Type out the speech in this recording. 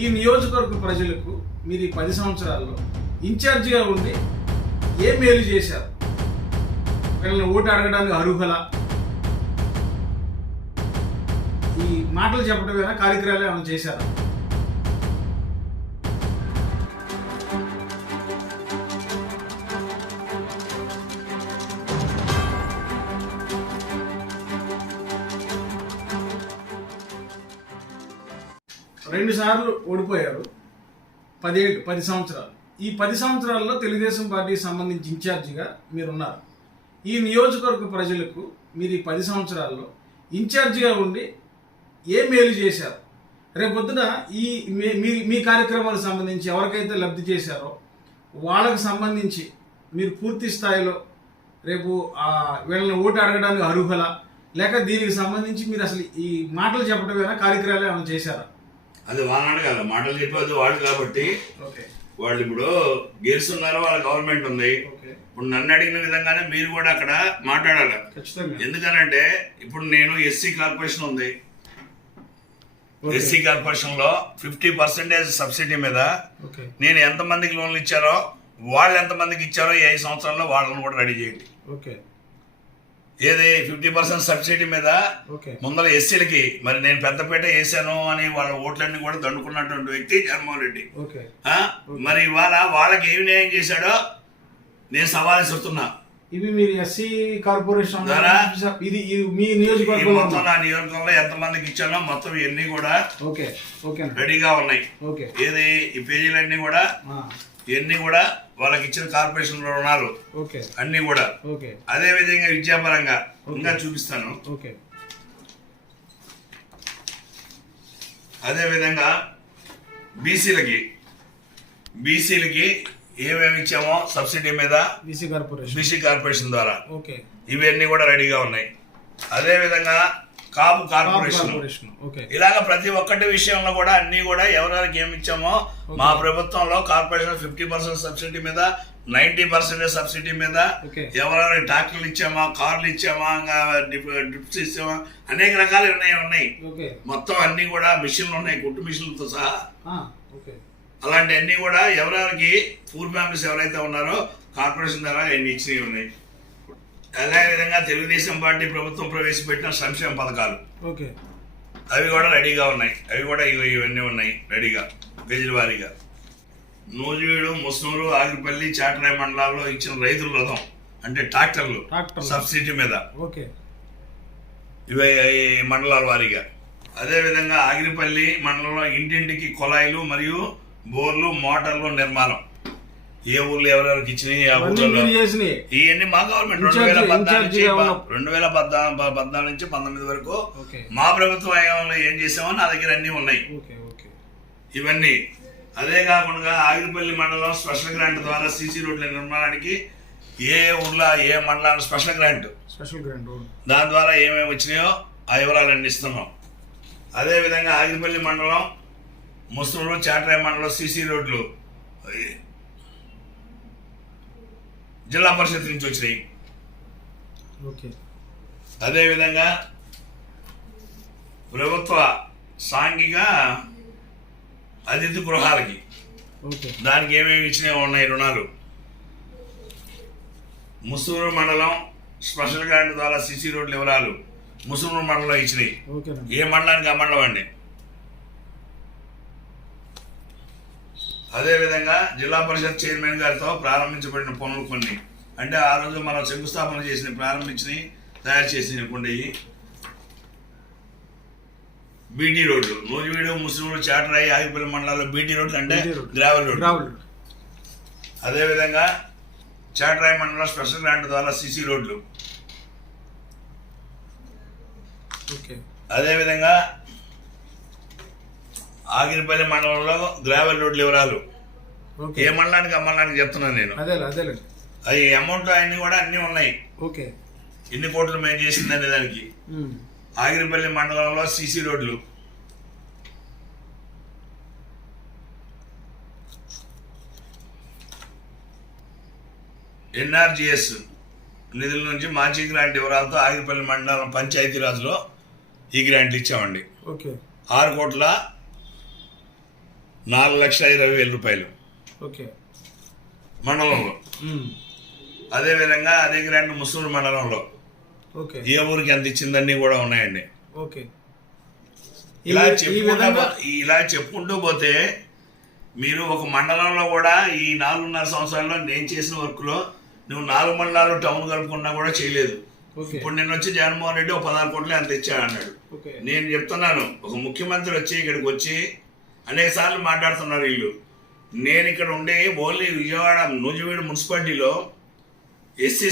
ఈ నియోజకవర్గ ప్రజలకు మీరు ఈ పది సంవత్సరాల్లో ఇన్ఛార్జిగా ఉండి ఏ మేలు చేశారు? వీళ్ళని ఓటు అడగడానికి అర్హుల? ఈ మాటలు చెప్పడమేనా కార్యక్రమాలు ఏమైనా చేశారా? రెండు సార్లు ఓడిపోయారు. పదేళ్ళు పది సంవత్సరాలు. ఈ పది సంవత్సరాల్లో తెలుగుదేశం పార్టీకి సంబంధించి ఇన్ఛార్జిగా మీరున్నారు. ఈ నియోజకవర్గ ప్రజలకు మీరు ఈ పది సంవత్సరాల్లో ఇన్ఛార్జిగా ఉండి ఏ మేలు చేశారు? రేపొద్దున ఈ మీ- మీ మీ కార్యక్రమాలకు సంబంధించి ఎవరికైతే లబ్ధి చేశారో వాళ్ళకు సంబంధించి మీరు పూర్తి స్థాయిలో రేపు వీళ్ళని ఓటు అడగడానికి అర్హుల? లేక దీనికి సంబంధించి మీరు అసలు ఈ మాటలు చెప్పడమేనా కార్యక్రమాలు ఏమైనా చేశారా? అది వాళ్ళని అడగాలి. మాటలు చెప్పేది వాళ్ళు కాబట్టి. వాళ్ళు ఇప్పుడు గెలుస్తున్నారు వాళ్ళ గవర్నమెంట్ ఉంది. ఇప్పుడు నన్ను అడిగిన విధంగానే మీరు కూడా అక్కడ మాట్లాడాలి. ఎందుకనంటే ఇప్పుడు నేను ఎస్సీ కార్పొరేషన్ ఉంది. ఎస్సీ కార్పొరేషన్లో ఫిఫ్టీ పర్సెంటేజ్ సబ్సిడీ మీద నేను ఎంతమందికి లోన్లు ఇచ్చారో వాళ్ళు ఎంతమందికి ఇచ్చారో ఈ ఐదు సంవత్సరాల్లో వాళ్ళని కూడా రెడీ చేయండి. ఓకే. ఏది? ఫిఫ్టీ పర్సెంట్ సబ్సిడీ మీద ముందర ఎస్సీలకి. మరి నేను పెద్దపేట వేసాను అని వాళ్ళ ఓట్లన్నీ కూడా దండుకున్నటువంటి వ్యక్తి జగన్మోహన్ రెడ్డి? మరి ఇవాళ వాళ్ళకి ఏమి న్యాయం చేశాడో నేను సవాల్ చెప్తున్నా ఇవి మీరు ఎస్సీ కార్పొరేషన్ ద్వారా? ఇది ఇది మీ ఈ నియోజకవర్గంలో మొత్తం? నా నియోజకవర్గంలో ఎంతమందికి ఇచ్చానో మొత్తం ఇవన్నీ కూడా ఓకే. ఓకే రెడీగా ఉన్నాయి. ఓకే. ఏది? ఈ పేజీలన్నీ కూడా ఇవన్నీ కూడా వాళ్ళకి ఇచ్చిన కార్పొరేషన్ రుణాలు. ఓకే. అన్నీ కూడా. అదే విధంగా విద్యాపరంగా ఇంకా చూపిస్తాను. ఓకే. అదే విధంగా బీసీలకి బీసీలకి ఏమేమి ఇచ్చామో సబ్సిడీ మీద బీసీ కార్పొరేషన్. బీసీ కార్పొరేషన్ ద్వారా. ఓకే. ఇవన్నీ కూడా రెడీగా ఉన్నాయి. అదే విధంగా కాపు కార్పొరేషన్. ఇలాగ ప్రతి ఒక్కటి విషయంలో కూడా అన్ని కూడా ఎవరెవరికి ఏమి ఇచ్చామో మా ప్రభుత్వంలో కార్పొరేషన్ ఫిఫ్టీ పర్సెంట్ సబ్సిడీ మీద నైన్టీ పర్సెంట్ సబ్సిడీ మీద. ఎవరెవరికి ట్రాక్టర్లు ఇచ్చామా కార్లు ఇచ్చామా డ్రిప్స్ ఇచ్చామా అనేక రకాలు ఉన్నాయి ఉన్నాయి. మొత్తం అన్ని కూడా మిషన్లు ఉన్నాయి కుట్టు మిషన్లతో సహా. అలాంటి అన్ని కూడా ఎవరెవరికి పూర్ ఫ్యామిలీస్ ఎవరైతే ఉన్నారో కార్పొరేషన్ ద్వారా అన్ని ఇచ్చినవి ఉన్నాయి. అదేవిధంగా తెలుగుదేశం పార్టీ ప్రభుత్వం ప్రవేశపెట్టిన సంక్షేమ పథకాలు. ఓకే. అవి కూడా రెడీగా ఉన్నాయి. అవి కూడా ఇవి- ఇవన్నీ ఉన్నాయి రెడీగా గజల వారీగా నూజివీడు ముస్నూరు ఆగిరిపల్లి చాటరాయి మండలాల్లో ఇచ్చిన రైతుల రథం అంటే ట్రాక్టర్లు. సబ్సిడీ మీద. ఓకే. ఇవి మండలాల వారీగా. అదేవిధంగా ఆగిరిపల్లి మండలంలో ఇంటింటికి కుళాయిలు మరియు బోర్లు మోటార్లు నిర్మాణం. ఏ ఊర్లో ఎవరెవరికి ఇచ్చినాయి ఆ ఊర్లలో ఇవన్నీ మా గవర్నమెంట్ రెండు వేల పద్నాలుగు నుంచి రెండు వేల పద్నాలుగు పద్నాలుగు నుంచి పంతొమ్మిది వరకు మా ప్రభుత్వ హయాంలో ఏం చేసామో నా దగ్గర అన్నీ ఉన్నాయి. ఇవన్నీ. అదే కాకుండా ఆగిరిపల్లి మండలం స్పెషల్ గ్రాంట్ ద్వారా సీసీ రోడ్ల నిర్మాణానికి ఏ ఊర్లో ఏ మండలానికి స్పెషల్ గ్రాంట్? స్పెషల్ రోడ్ దాని ద్వారా ఏమేమి వచ్చినాయో ఆ వివరాలన్నీ ఇస్తున్నాం. అదేవిధంగా ఆగిరిపల్లి మండలం ముస్లింలు చాటరాయి మండలం సీసీ రోడ్లు. జిల్లా పరిషత్ నుంచి వచ్చినాయి. ఓకే. అదేవిధంగా ప్రభుత్వ సాంఘిక అతిథి గృహాలకి దానికి ఏమేమి ఇచ్చినవి ఉన్నాయి రుణాలు. ముసూరు మండలం స్పెషల్ గ్రాంట్ ద్వారా సిసి రోడ్ల వివరాలు ముసూరు మండలం ఇచ్చినాయి. ఏ మండలానికి ఆ మండలం అండి? అదేవిధంగా జిల్లా పరిషత్ చైర్మన్ గారితో ప్రారంభించబడిన పనులు కొన్ని. అంటే ఆ రోజు మనం శంకుస్థాపన చేసిన ప్రారంభించినవి తయారు చేసిన కొన్ని. బీటీ రోడ్లు. నూజివీడు ముస్లింలు చాటరాయి ఆగిపల్లి మండలాల్లో బీటీ రోడ్లు అంటే. గ్రావెల్ రోడ్లు. అదేవిధంగా చాటరాయి మండలం స్పెషల్ గ్రాంట్ ద్వారా సిసి రోడ్లు. ఓకే. అదేవిధంగా ఆగిరిపల్లి మండలంలో గ్రావెల్ రోడ్లు వివరాలు ఓకే. ఏ మండలానికి ఆ మండలానికి చెప్తున్నాను నేను. అదేలే అవి అమౌంట్ అన్ని కూడా అన్నీ ఉన్నాయి. ఓకే. ఎన్ని కోట్లు మేము చేసిందనే దానికి. ఆగిరిపల్లి మండలంలో సిసి రోడ్లు. ఎన్ఆర్జిఎస్ నిధుల నుంచి మాజీ గ్రాంట్ వివరాలతో ఆగిరిపల్లి మండలం పంచాయతీరాజ్లో ఈ గ్రాంట్లు ఇచ్చామండి. ఓకే. ఆరు కోట్ల నాలుగు లక్షల ఇరవై వేల రూపాయలు. ఓకే. మండలంలో. అదేవిధంగా అదే గ్రాండ్ ముసూరు మండలంలో. ఓకే. ఏ ఊరికి ఎంత ఇచ్చిందన్నీ కూడా ఉన్నాయండి. ఓకే. ఇలా చెప్పుకుంటూ ఇలా చెప్పుకుంటూ పోతే మీరు ఒక మండలంలో కూడా ఈ నాలుగున్నర సంవత్సరాల్లో నేను చేసిన వర్క్లో నువ్వు నాలుగు మండలాలు టౌన్ కలుపుకున్నా కూడా చేయలేదు. ఇప్పుడు నేను వచ్చి జగన్మోహన్ రెడ్డి ఒక పదహారు కోట్లు ఎంత ఇచ్చాడు అన్నాడు. నేను చెప్తున్నాను ఒక ముఖ్యమంత్రి వచ్చి ఇక్కడికి వచ్చి అనేక సార్లు మాట్లాడుతున్నారు వీళ్ళు. నేను ఇక్కడ ఉండే ఓన్లీ విజయవాడ నూజివీడు మున్సిపాలిటీలో ఎస్సీ